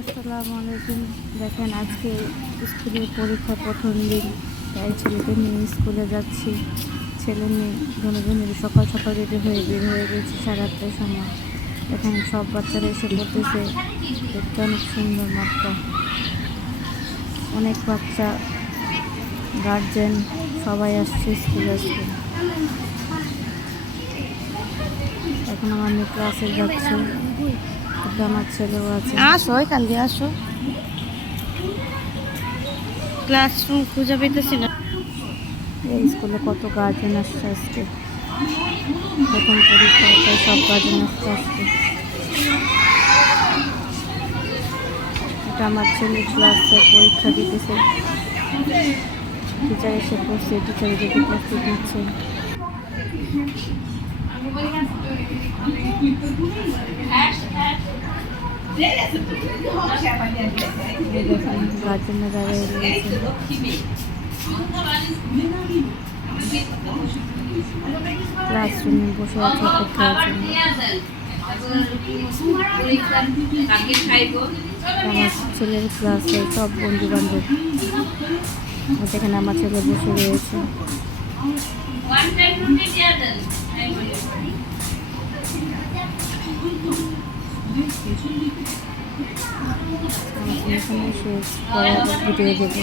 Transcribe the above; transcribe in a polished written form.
আসসালামু আলাইকুম। দেখেন আজকে স্কুলের পরীক্ষা প্রথম দিন, তাই ছেলেকে নিয়ে স্কুলে যাচ্ছি। ছেলে মেয়ে দুজনে মিলে সকাল সকাল রেডি হয়ে বের হয়ে গেছি 8:30টার সময়। দেখেন সব বাচ্চারা এসে পড়তেছে, দেখতে অনেক সুন্দর মাঠটা। অনেক বাচ্চা, গার্জেন সবাই আসছে স্কুলে আজকে। এখন আমার মেয়ে ক্লাসে যাচ্ছে, আমার ছেলেও আছে। আসো এখান দিয়ে আসো, ক্লাসরুম খুঁজে পেতেছি না। এই স্কুলে কত গার্জেন আসছে আজকে, প্রথম পরীক্ষা, তাই সব গার্জেন আসছে আজকে। এটা আমার ছেলে ক্লাসে পরীক্ষা দিতেছে, টিচার এসে পড়ছে, টিচার দেখে প্রস্তুত নিচ্ছে। গার্জেনরা দাঁড়িয়ে রয়েছে। ক্লাসরুমে বসে আছে অপেক্ষার জন্য। আমার ছেলের ক্লাসে সব বন্ধু বান্ধব, যেখানে আমার ছেলে বসে রয়েছে। আমার এখানে শেষ, পরে ভিডিও দেবো।